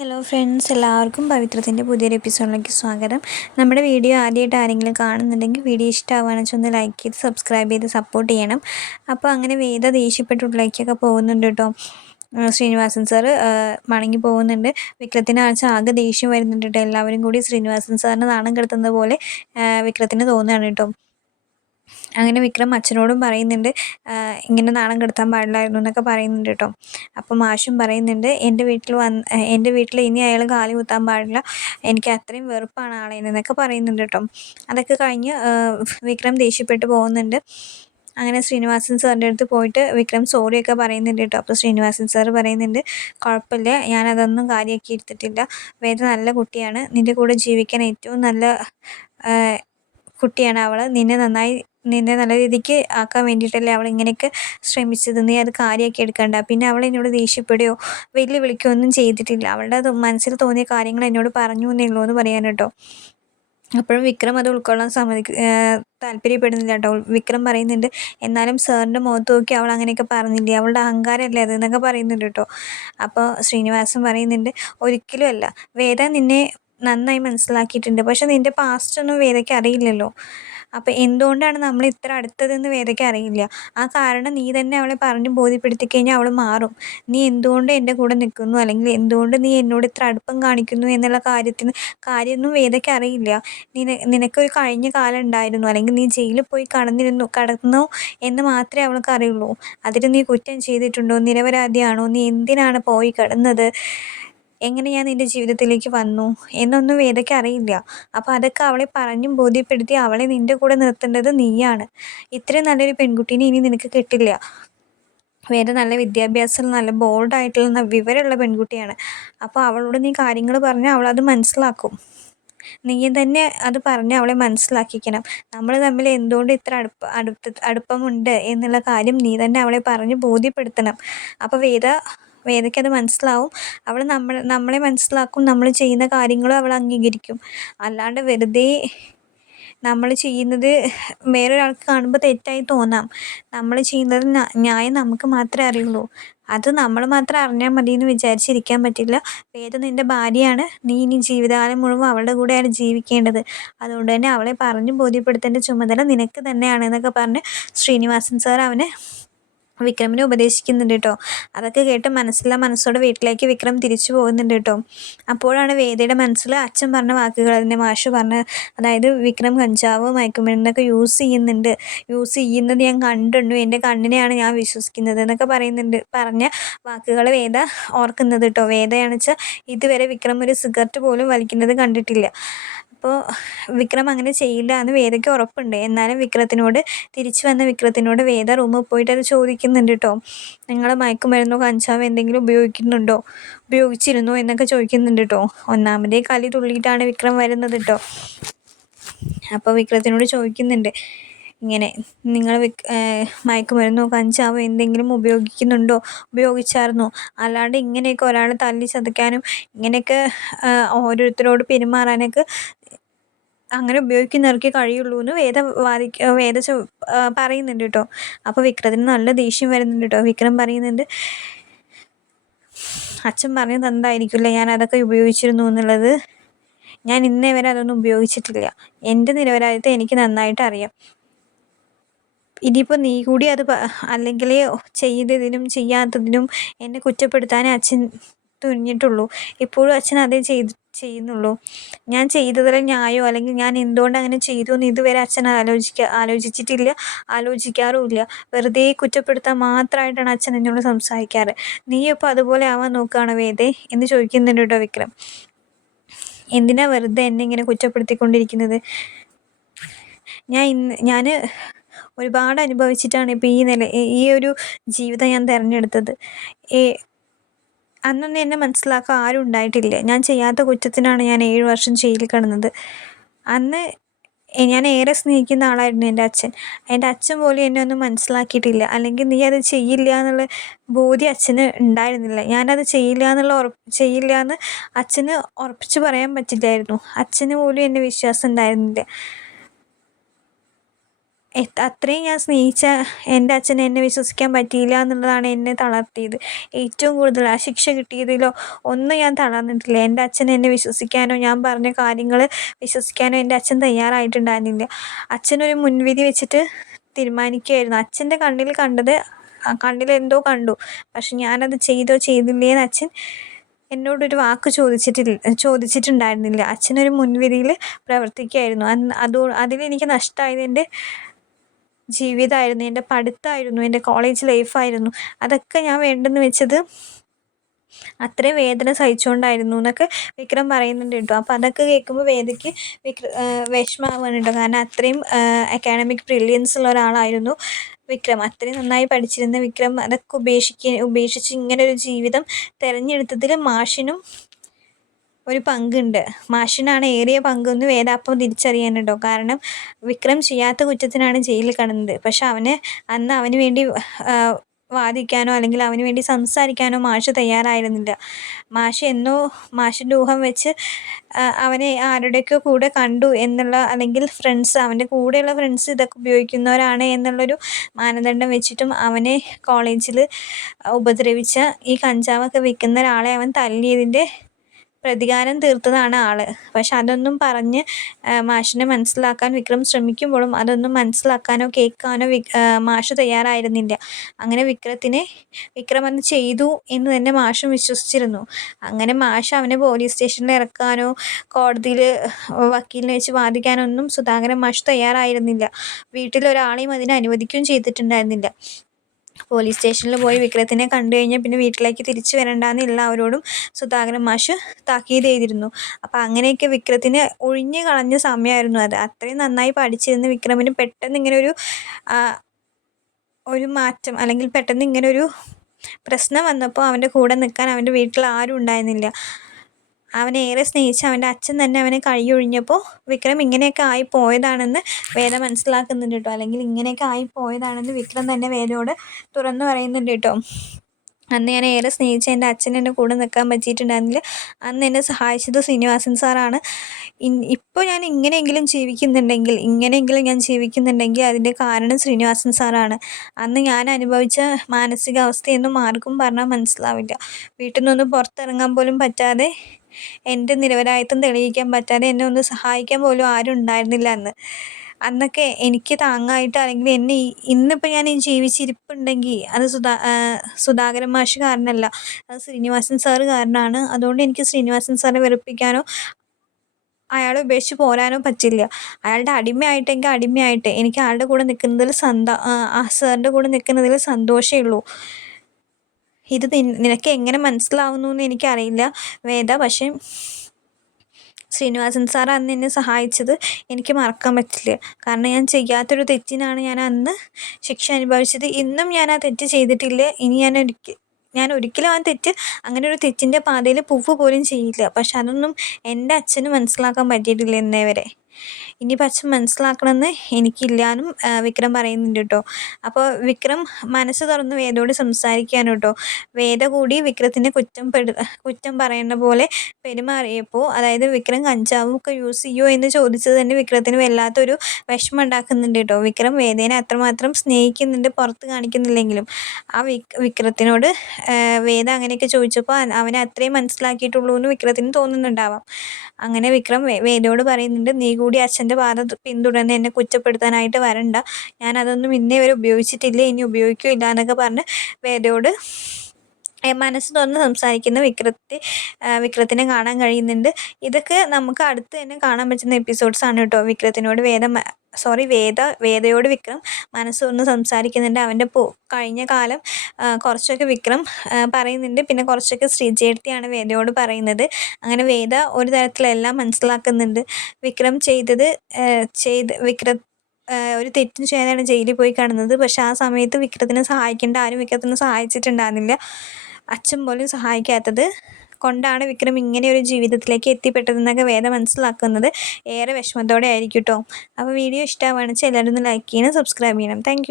Hello friends, എല്ലാവർക്കും പവിത്രത്തിൻ്റെ പുതിയൊരു എപ്പിസോഡിലേക്ക് സ്വാഗതം. നമ്മുടെ വീഡിയോ ആദ്യമായിട്ട് ആരെങ്കിലും കാണുന്നുണ്ടെങ്കിൽ വീഡിയോ ഇഷ്ടമാവുകയാണെന്ന് വെച്ചാൽ ഒന്ന് ലൈക്ക് ചെയ്ത് സബ്സ്ക്രൈബ് ചെയ്ത് സപ്പോർട്ട് ചെയ്യണം. അപ്പോൾ അങ്ങനെ വേദ ദേഷ്യപ്പെട്ടുള്ളിലേക്കൊക്കെ പോകുന്നുണ്ട് കേട്ടോ. ശ്രീനിവാസൻ സാറ് മടങ്ങി പോകുന്നുണ്ട്. വിക്രത്തിന് ആഴ്ച ആകെ ദേഷ്യം വരുന്നുണ്ട് കേട്ടോ. എല്ലാവരും കൂടി ശ്രീനിവാസൻ സാറിന് നാണം കെടുത്തുന്നത് പോലെ വിക്രത്തിന് തോന്നുകയാണ് കേട്ടോ. അങ്ങനെ വിക്രം അച്ഛനോടും പറയുന്നുണ്ട്, ഇങ്ങനെ നാണം കെടുത്താൻ പാടില്ലായിരുന്നു എന്നൊക്കെ പറയുന്നുണ്ട് കേട്ടോ. അപ്പം മാഷും പറയുന്നുണ്ട്, എൻ്റെ വീട്ടിൽ ഇനി അയാൾ കാല് കുത്താൻ പാടില്ല, എനിക്ക് അത്രയും വെറുപ്പാണ് ആളെ എന്നൊക്കെ പറയുന്നുണ്ട് കേട്ടോ. അതൊക്കെ കഴിഞ്ഞ് വിക്രം ദേഷ്യപ്പെട്ട് പോകുന്നുണ്ട്. അങ്ങനെ ശ്രീനിവാസൻ സാറിൻ്റെ അടുത്ത് പോയിട്ട് വിക്രം സോറിയൊക്കെ പറയുന്നുണ്ട് കേട്ടോ. അപ്പോൾ ശ്രീനിവാസൻ സാറ് പറയുന്നുണ്ട്, കുഴപ്പമില്ല, ഞാനതൊന്നും കാര്യമാക്കി എടുത്തിട്ടില്ല, വേദ നല്ല കുട്ടിയാണ്, നിൻ്റെ കൂടെ ജീവിക്കാൻ ഏറ്റവും നല്ല കുട്ടിയാണ് അവൾ, നിന്നെ നല്ല രീതിക്ക് ആക്കാൻ വേണ്ടിയിട്ടല്ലേ അവൾ ഇങ്ങനെയൊക്കെ ശ്രമിച്ചത്, നീ അത് കാര്യമാക്കി എടുക്കണ്ട. പിന്നെ അവൾ എന്നോട് ദേഷ്യപ്പെടുകയോ വെല്ലുവിളിക്കുകയോ ഒന്നും ചെയ്തിട്ടില്ല, അവളുടെ മനസ്സിൽ തോന്നിയ കാര്യങ്ങൾ എന്നോട് പറഞ്ഞു എന്നേ ഉള്ളൂ എന്ന് പറയാൻ കേട്ടോ. അപ്പോഴും വിക്രം അത് ഉൾക്കൊള്ളാൻ താല്പര്യപ്പെടുന്നില്ല കേട്ടോ. വിക്രം പറയുന്നുണ്ട്, എന്നാലും സാറിൻ്റെ മുഖത്ത് നോക്കി അവൾ അങ്ങനെയൊക്കെ പറഞ്ഞില്ലേ, അവളുടെ അഹങ്കാരമല്ലേ അത് എന്നൊക്കെ പറയുന്നുണ്ട് കേട്ടോ. അപ്പോൾ ശ്രീനിവാസൻ പറയുന്നുണ്ട്, ഒരിക്കലും അല്ല, വേദ നിന്നെ നന്നായി മനസ്സിലാക്കിയിട്ടുണ്ട്, പക്ഷെ നിൻ്റെ പാസ്റ്റൊന്നും വേദയ്ക്ക് അറിയില്ലല്ലോ. അപ്പോൾ എന്തുകൊണ്ടാണ് നമ്മൾ ഇത്ര അടുത്തതെന്ന് വേദയ്ക്ക് അറിയില്ല. ആ കാരണം നീ തന്നെ അവളെ പറഞ്ഞ് ബോധ്യപ്പെടുത്തി കഴിഞ്ഞാൽ അവൾ മാറും. നീ എന്തുകൊണ്ട് എൻ്റെ കൂടെ നിൽക്കുന്നു, അല്ലെങ്കിൽ എന്തുകൊണ്ട് നീ എന്നോട് ഇത്ര അടുപ്പം കാണിക്കുന്നു എന്നുള്ള കാര്യമൊന്നും വേദയ്ക്ക് അറിയില്ല. നിനക്കൊരു കഴിഞ്ഞ കാലം ഉണ്ടായിരുന്നു, അല്ലെങ്കിൽ നീ ജയിലിൽ പോയി കടന്നു എന്ന് മാത്രമേ അവൾക്ക് അറിയുള്ളൂ. അതിന് നീ കുറ്റം ചെയ്തിട്ടുണ്ടോ, നിരപരാധിയാണോ, നീ എന്തിനാണ് പോയി കിടന്നത്, എങ്ങനെ ഞാൻ നിൻ്റെ ജീവിതത്തിലേക്ക് വന്നു എന്നൊന്നും വേദയ്ക്ക് അറിയില്ല. അപ്പോൾ അതൊക്കെ അവളെ പറഞ്ഞും ബോധ്യപ്പെടുത്തി അവളെ നിൻ്റെ കൂടെ നിർത്തേണ്ടത് നീയാണ്. ഇത്രയും നല്ലൊരു പെൺകുട്ടീനെ ഇനി നിനക്ക് കിട്ടില്ല. വേദ നല്ല വിദ്യാഭ്യാസം, നല്ല ബോൾഡായിട്ടുള്ള വിവരമുള്ള പെൺകുട്ടിയാണ്. അപ്പോൾ അവളോട് നീ കാര്യങ്ങൾ പറഞ്ഞാൽ അവളത് മനസ്സിലാക്കും. നീ തന്നെ അത് പറഞ്ഞ് അവളെ മനസ്സിലാക്കിക്കണം. നമ്മൾ തമ്മിൽ എന്തുകൊണ്ട് ഇത്ര അടുപ്പമുണ്ട് എന്നുള്ള കാര്യം നീ തന്നെ അവളെ പറഞ്ഞ് ബോധ്യപ്പെടുത്തണം. അപ്പോൾ വേദയ്ക്കത് മനസ്സിലാവും. അവൾ നമ്മളെ മനസ്സിലാക്കും, നമ്മൾ ചെയ്യുന്ന കാര്യങ്ങളും അവൾ അംഗീകരിക്കും. അല്ലാണ്ട് വെറുതെ നമ്മൾ ചെയ്യുന്നത് വേറൊരാൾക്ക് കാണുമ്പോൾ തെറ്റായി തോന്നാം. നമ്മൾ ചെയ്യുന്നത് ന്യായം നമുക്ക് മാത്രമേ അറിയുള്ളൂ. അത് നമ്മൾ മാത്രം അറിഞ്ഞാൽ മതി എന്ന് വിചാരിച്ചിരിക്കാൻ പറ്റില്ല. വേദ നിൻ്റെ ഭാര്യയാണ്, നീ ഇനി ജീവിതകാലം മുഴുവൻ അവളുടെ കൂടെയാണ് ജീവിക്കേണ്ടത്. അതുകൊണ്ട് തന്നെ അവളെ പറഞ്ഞ് ബോധ്യപ്പെടുത്തേണ്ട ചുമതല നിനക്ക് തന്നെയാണ് എന്നൊക്കെ പറഞ്ഞ് ശ്രീനിവാസൻ സാർ അവനെ വിക്രമിനെ ഉപദേശിക്കുന്നുണ്ട് കേട്ടോ. അതൊക്കെ കേട്ട് മനസ്സോടെ വീട്ടിലേക്ക് വിക്രം തിരിച്ചു പോകുന്നുണ്ട് കേട്ടോ. അപ്പോഴാണ് വേദയുടെ മനസ്സിൽ അച്ഛൻ പറഞ്ഞ വാക്കുകൾ, അതിൻ്റെ മാഷ് പറഞ്ഞ, അതായത് വിക്രം കഞ്ചാവ് മയക്കുമരുന്നൊക്കെ യൂസ് ചെയ്യുന്നത് ഞാൻ കണ്ടിട്ടുണ്ട്, എൻ്റെ കണ്ണിനെയാണ് ഞാൻ വിശ്വസിക്കുന്നത് എന്നൊക്കെ പറഞ്ഞ വാക്കുകൾ വേദ ഓർക്കുന്നത് കേട്ടോ. വേദയാണെന്ന് വെച്ചാൽ ഇതുവരെ വിക്രം ഒരു സിഗരറ്റ് പോലും വലിക്കുന്നത് കണ്ടിട്ടില്ല. അപ്പോൾ വിക്രം അങ്ങനെ ചെയ്യില്ല എന്ന് വേദയ്ക്ക് ഉറപ്പുണ്ട്. എന്നാലും തിരിച്ചു വന്ന വിക്രത്തിനോട് വേദ റൂമിൽ പോയിട്ട് അത് ചോദിക്കുന്നുണ്ട് കേട്ടോ. നിങ്ങൾ മയക്കുമരുന്നോ കഞ്ചാവ് എന്തെങ്കിലും ഉപയോഗിച്ചിരുന്നോ എന്നൊക്കെ ചോദിക്കുന്നുണ്ട് കേട്ടോ. ഒന്നാമതേ കലി തുള്ളിയിട്ടാണ് വിക്രം വരുന്നത് കേട്ടോ. അപ്പോൾ വിക്രത്തിനോട് ചോദിക്കുന്നുണ്ട്, ഇങ്ങനെ നിങ്ങൾ മയക്കുമരുന്നോ കഞ്ചാവോ എന്തെങ്കിലും ഉപയോഗിച്ചായിരുന്നോ, അല്ലാണ്ട് ഇങ്ങനെയൊക്കെ ഒരാളെ തല്ലി ചതയ്ക്കാനും ഇങ്ങനെയൊക്കെ ഓരോരുത്തരോട് പെരുമാറാനൊക്കെ അങ്ങനെ ഉപയോഗിക്കുന്നവർക്ക് കഴിയുള്ളൂ എന്ന് വേദ പറയുന്നുണ്ട് കേട്ടോ. അപ്പോൾ വിക്രത്തിന് നല്ല ദേഷ്യം വരുന്നുണ്ട് കേട്ടോ. വിക്രം പറയുന്നുണ്ട്, അച്ഛൻ പറഞ്ഞത് എന്തായിരിക്കില്ല ഞാൻ അതൊക്കെ ഉപയോഗിച്ചിരുന്നു എന്നുള്ളത്. ഞാൻ ഇന്നേ വരെ അതൊന്നും ഉപയോഗിച്ചിട്ടില്ല. എൻ്റെ നിരപരാധിത്വം എനിക്ക് നന്നായിട്ട് അറിയാം. ഇനിയിപ്പോൾ നീ കൂടി അത് അല്ലെങ്കിൽ ചെയ്തതിനും ചെയ്യാത്തതിനും എന്നെ കുറ്റപ്പെടുത്താനേ അച്ഛൻ തുനിഞ്ഞിട്ടുള്ളൂ. ഇപ്പോഴും അച്ഛൻ അതേ ചെയ്യുന്നുള്ളൂ. ഞാൻ ചെയ്തതിൽ ന്യായമോ അല്ലെങ്കിൽ ഞാൻ എന്തുകൊണ്ട് അങ്ങനെ ചെയ്തു എന്ന് ഇതുവരെ അച്ഛൻ ആലോചിച്ചിട്ടില്ല, ആലോചിക്കാറുമില്ല. വെറുതെ കുറ്റപ്പെടുത്താൻ മാത്രമായിട്ടാണ് അച്ഛൻ എന്നോട് സംസാരിക്കാറ്. നീ ഇപ്പോൾ അതുപോലെ ആവാൻ നോക്കുകയാണോ വേദേ എന്ന് ചോദിക്കുന്നുണ്ട് കേട്ടോ വിക്രം. എന്തിനാ വെറുതെ എന്നെ ഇങ്ങനെ കുറ്റപ്പെടുത്തിക്കൊണ്ടിരിക്കുന്നത്? ഞാൻ ഒരുപാട് അനുഭവിച്ചിട്ടാണ് ഇപ്പോൾ ഈ ഒരു ജീവിതം ഞാൻ തിരഞ്ഞെടുത്തത്. അന്നൊന്നും എന്നെ മനസ്സിലാക്കാൻ ആരും ഉണ്ടായിട്ടില്ല. ഞാൻ ചെയ്യാത്ത കുറ്റത്തിനാണ് ഞാൻ 7 വർഷം ജയിലിൽ കിടന്നത്. അന്ന് ഞാൻ ഏറെ സ്നേഹിക്കുന്ന ആളായിരുന്നു എൻ്റെ അച്ഛൻ. എൻ്റെ അച്ഛൻ പോലും എന്നെ ഒന്നും മനസ്സിലാക്കിയിട്ടില്ല. അല്ലെങ്കിൽ നീ അത് ചെയ്യില്ല എന്നുള്ള ബോധ്യം അച്ഛന് ഉണ്ടായിരുന്നില്ല. ഞാനത് ചെയ്യില്ല എന്ന് അച്ഛന് ഉറപ്പിച്ച് പറയാൻ പറ്റില്ലായിരുന്നു. അച്ഛന് പോലും എന്നെ വിശ്വാസം ഉണ്ടായിരുന്നില്ല. അത്രയും ഞാൻ സ്നേഹിച്ച എൻ്റെ അച്ഛന് എന്നെ വിശ്വസിക്കാൻ പറ്റിയില്ല എന്നുള്ളതാണ് എന്നെ തളർത്തിയത്. ഏറ്റവും കൂടുതൽ ആ ശിക്ഷ കിട്ടിയതിലോ ഒന്നും ഞാൻ തളർന്നിട്ടില്ല. എൻ്റെ അച്ഛൻ എന്നെ വിശ്വസിക്കാനോ ഞാൻ പറഞ്ഞ കാര്യങ്ങൾ വിശ്വസിക്കാനോ എൻ്റെ അച്ഛൻ തയ്യാറായിട്ടുണ്ടായിരുന്നില്ല. അച്ഛനൊരു മുൻവിധി വെച്ചിട്ട് തീരുമാനിക്കുകയായിരുന്നു. അച്ഛൻ്റെ കണ്ണിൽ കണ്ടത് കണ്ണിലെന്തോ കണ്ടു. പക്ഷെ ഞാനത് ചെയ്തോ ചെയ്തില്ലേന്ന് അച്ഛൻ എന്നോടൊരു വാക്ക് ചോദിച്ചിട്ടുണ്ടായിരുന്നില്ല. അച്ഛനൊരു മുൻവിധിയിൽ പ്രവർത്തിക്കുകയായിരുന്നു. അതിലെനിക്ക് നഷ്ടമായത് എൻ്റെ ജീവിതമായിരുന്നു, എൻ്റെ പഠിത്തമായിരുന്നു, എൻ്റെ കോളേജ് ലൈഫായിരുന്നു. അതൊക്കെ ഞാൻ വേണ്ടെന്ന് വെച്ചത് അത്രയും വേദന സഹിച്ചുകൊണ്ടായിരുന്നു എന്നൊക്കെ വിക്രം പറയുന്നുണ്ട് കേട്ടോ. അപ്പോൾ അതൊക്കെ കേൾക്കുമ്പോൾ വേദയ്ക്ക് വിഷമമാവുകയാണ് കേട്ടോ. കാരണം അത്രയും അക്കാഡമിക് ബ്രില്യൻസ് ഉള്ള ഒരാളായിരുന്നു വിക്രം. അത്രയും നന്നായി പഠിച്ചിരുന്ന വിക്രം അതൊക്കെ ഉപേക്ഷിച്ച് ഇങ്ങനൊരു ജീവിതം തിരഞ്ഞെടുത്തതിൽ മാഷിനും ഒരു പങ്കുണ്ട്. മാഷിനാണ് ഏറിയ പങ്കെന്ന് വേദ അപ്പം തിരിച്ചറിയാനുണ്ടോ. കാരണം വിക്രം ചെയ്യാത്ത കുറ്റത്തിനാണ് ജയിലിൽ കിടന്നത്. പക്ഷെ അന്ന് അവന് വേണ്ടി വാദിക്കാനോ അല്ലെങ്കിൽ അവന് വേണ്ടി സംസാരിക്കാനോ മാഷ് തയ്യാറായിരുന്നില്ല. മാഷിൻ്റെ ഊഹം വെച്ച് അവനെ ആരുടെയൊക്കെ കൂടെ കണ്ടു എന്നുള്ള, അല്ലെങ്കിൽ അവൻ്റെ കൂടെയുള്ള ഫ്രണ്ട്സ് ഇതൊക്കെ ഉപയോഗിക്കുന്നവരാണ് എന്നുള്ളൊരു മാനദണ്ഡം വെച്ചിട്ടും അവനെ കോളേജിൽ ഉപദ്രവിച്ച ഈ കഞ്ചാവൊക്കെ വിൽക്കുന്ന ഒരാളെ അവൻ തല്ലിയതിൻ്റെ പ്രതികാരം തീർത്തതാണ് ആൾ. പക്ഷെ അതൊന്നും പറഞ്ഞ് മാഷിനെ മനസ്സിലാക്കാൻ വിക്രം ശ്രമിക്കുമ്പോഴും അതൊന്നും മനസ്സിലാക്കാനോ കേൾക്കാനോ മാഷ് തയ്യാറായിരുന്നില്ല. അങ്ങനെ വിക്രം അത് ചെയ്തു എന്ന് തന്നെ മാഷും വിശ്വസിച്ചിരുന്നു. അങ്ങനെ മാഷ് അവനെ പോലീസ് സ്റ്റേഷനിൽ ഇറക്കാനോ കോടതിയിൽ വക്കീലിനെ വെച്ച് വാദിക്കാനൊന്നും സുധാകരൻ മാഷ് തയ്യാറായിരുന്നില്ല. വീട്ടിലൊരാളെയും അതിന് അനുവദിക്കുകയും ചെയ്തിട്ടുണ്ടായിരുന്നില്ല. പോലീസ് സ്റ്റേഷനിൽ പോയി വിക്രത്തിനെ കണ്ടു കഴിഞ്ഞാൽ പിന്നെ വീട്ടിലേക്ക് തിരിച്ചു വരണ്ടെന്ന് എല്ലാവരോടും സുധാകരൻ മാഷ് താക്കീത് ചെയ്തിരുന്നു. അപ്പോൾ അങ്ങനെയൊക്കെ വിക്രത്തിന് ഒഴിഞ്ഞു കളഞ്ഞ സമയമായിരുന്നു അത്. അത്രയും നന്നായി പഠിച്ചിരുന്ന വിക്രമിന് പെട്ടെന്ന് ഇങ്ങനെ ഒരു മാറ്റം, അല്ലെങ്കിൽ പെട്ടെന്ന് ഇങ്ങനൊരു പ്രശ്നം വന്നപ്പോൾ അവൻ്റെ കൂടെ നിൽക്കാൻ അവൻ്റെ വീട്ടിൽ ആരും ഉണ്ടായിരുന്നില്ല. അവനെ ഏറെ സ്നേഹിച്ച അവൻ്റെ അച്ഛൻ തന്നെ അവനെ കൈയൊഴിഞ്ഞപ്പോൾ വിക്രം ഇങ്ങനെയൊക്കെ ആയിപ്പോയതാണെന്ന് വേദ മനസ്സിലാക്കുന്നുണ്ട് കേട്ടോ. അല്ലെങ്കിൽ ഇങ്ങനെയൊക്കെ ആയിപ്പോയതാണെന്ന് വിക്രം തന്നെ വേദയോട് തുറന്നു പറയുന്നുണ്ട് കേട്ടോ. അന്ന് ഞാൻ ഏറെ സ്നേഹിച്ച എൻ്റെ അച്ഛൻ എൻ്റെ കൂടെ നിൽക്കാൻ പറ്റിയിട്ടുണ്ടായിരുന്നില്ല. അന്ന് എന്നെ സഹായിച്ചത് ശ്രീനിവാസൻ സാറാണ്. ഇപ്പോൾ ഞാൻ ഇങ്ങനെയെങ്കിലും ഞാൻ ജീവിക്കുന്നുണ്ടെങ്കിൽ അതിൻ്റെ കാരണം ശ്രീനിവാസൻ സാറാണ്. അന്ന് ഞാൻ അനുഭവിച്ച മാനസികാവസ്ഥയൊന്നും ആർക്കും പറഞ്ഞാൽ മനസ്സിലാവില്ല. വീട്ടിൽ നിന്നൊന്ന് പുറത്തിറങ്ങാൻ പോലും പറ്റാതെ, എൻ്റെ നിരപരാധിത്വം തെളിയിക്കാൻ പറ്റാതെ എന്നെ ഒന്ന് സഹായിക്കാൻ പോലും ആരും ഉണ്ടായിരുന്നില്ല അന്നൊക്കെ എനിക്ക് താങ്ങായിട്ട്, അല്ലെങ്കിൽ എന്നെ ഇന്നിപ്പോൾ ഞാൻ ജീവിച്ചിരിപ്പുണ്ടെങ്കിൽ അത് സുധാകരൻ മാഷ് കാരണമല്ല, അത് ശ്രീനിവാസൻ സാറ് കാരണമാണ്. അതുകൊണ്ട് എനിക്ക് ശ്രീനിവാസൻ സാറിനെ വെറുപ്പിക്കാനോ അയാളെ ഉപേക്ഷിച്ച് പോരാനോ പറ്റില്ല. അയാളുടെ അടിമയായിട്ട് എനിക്ക് ആളുടെ കൂടെ നിൽക്കുന്നതിൽ സാറിൻ്റെ കൂടെ നിൽക്കുന്നതിൽ സന്തോഷമേ ഉള്ളൂ. ഇത് നിനക്ക് എങ്ങനെ മനസ്സിലാവുന്നു എന്ന് എനിക്കറിയില്ല വേദ. പക്ഷേ ശ്രീനിവാസൻ സാർ അന്ന് എന്നെ സഹായിച്ചത് എനിക്ക് മറക്കാൻ പറ്റില്ല. കാരണം ഞാൻ ചെയ്യാത്തൊരു തെറ്റിനാണ് ഞാൻ അന്ന് ശിക്ഷ അനുഭവിച്ചത്. ഇന്നും ഞാൻ ആ തെറ്റ് ചെയ്തിട്ടില്ല. ഇനി ഞാൻ ഒരിക്കലും അങ്ങനെ ഒരു തെറ്റിൻ്റെ പാതയിൽ പോലും ചെയ്യില്ല. പക്ഷെ അതൊന്നും എൻ്റെ അച്ഛന് മനസ്സിലാക്കാൻ പറ്റിയിട്ടില്ല ഇന്നേ വരെ. ഇനിയിപ്പോൾ അച്ഛൻ മനസ്സിലാക്കണമെന്ന് എനിക്കില്ലാന്നും വിക്രം പറയുന്നുണ്ട് കേട്ടോ. അപ്പോൾ വിക്രം മനസ്സ് തുറന്ന് വേദയോട് സംസാരിക്കുകയാണ് കേട്ടോ. വേദ കൂടി വിക്രത്തിനെ കുറ്റം പറയുന്ന പോലെ പെരുമാറിയപ്പോൾ, അതായത് വിക്രം കഞ്ചാവൊക്കെ യൂസ് ചെയ്യുമോ എന്ന് ചോദിച്ചത് തന്നെ വിക്രത്തിന് വല്ലാത്തൊരു വിഷമം ഉണ്ടാക്കുന്നുണ്ട് കേട്ടോ. വിക്രം വേദേനെ അത്രമാത്രം സ്നേഹിക്കുന്നുണ്ട്, പുറത്ത് കാണിക്കുന്നില്ലെങ്കിലും. ആ വിക്രത്തിനോട് വേദ അങ്ങനെയൊക്കെ ചോദിച്ചപ്പോൾ അവനെ അത്രയും മനസ്സിലാക്കിയിട്ടുള്ളൂ എന്ന് വിക്രത്തിന് തോന്നുന്നുണ്ടാവാം. അങ്ങനെ വിക്രം വേദയോട് പറയുന്നുണ്ട്, നീ കൂടി അച്ഛൻ്റെ പാത പിന്തുടർന്ന് എന്നെ കുറ്റപ്പെടുത്താനായിട്ട് വരണ്ട. ഞാൻ അതൊന്നും ഇന്നേ വരെ ഉപയോഗിച്ചിട്ടില്ല, ഇനി ഉപയോഗിക്കില്ല എന്നൊക്കെ പറഞ്ഞ് വേദയോട് മനസ്സ് തുറന്ന് സംസാരിക്കുന്ന വിക്രത്തിനെ കാണാൻ കഴിയുന്നുണ്ട്. ഇതൊക്കെ നമുക്ക് അടുത്ത് തന്നെ കാണാൻ പറ്റുന്ന എപ്പിസോഡ്സാണ് കേട്ടോ. വിക്രത്തിനോട് വേദയോട് വിക്രം മനസ്സ് തുറന്ന് സംസാരിക്കുന്നുണ്ട്. അവൻ്റെ കഴിഞ്ഞ കാലം കുറച്ചൊക്കെ വിക്രം പറയുന്നുണ്ട്, പിന്നെ കുറച്ചൊക്കെ ശ്രീജേഷ്ഠിയാണ് വേദയോട് പറയുന്നത്. അങ്ങനെ വേദ ഒരു തരത്തിലെല്ലാം മനസ്സിലാക്കുന്നുണ്ട്. വിക്രം ഒരു തെറ്റിന് ചെയ്യാനാണ് ജയിലിൽ പോയി കിടന്നത്. പക്ഷെ ആ സമയത്ത് വിക്രത്തിനെ സഹായിക്കേണ്ട ആരും വിക്രത്തിനെ സഹായിച്ചിട്ടുണ്ടായിരുന്നില്ല. അച്ഛൻ പോലും സഹായിക്കാത്തത് കൊണ്ടാണ് വിക്രം ഇങ്ങനെ ഒരു ജീവിതത്തിലേക്ക് എത്തിപ്പെട്ടതെന്നൊക്കെ വേദ മനസ്സിലാക്കുന്നത് ഏറെ വിഷമത്തോടെ ആയിരിക്കും കേട്ടോ. അപ്പോൾ വീഡിയോ ഇഷ്ടമാണെന്ന് വെച്ചാൽ എല്ലാവരും ഒന്ന് ലൈക്ക് ചെയ്യണം, സബ്സ്ക്രൈബ് ചെയ്യണം. താങ്ക്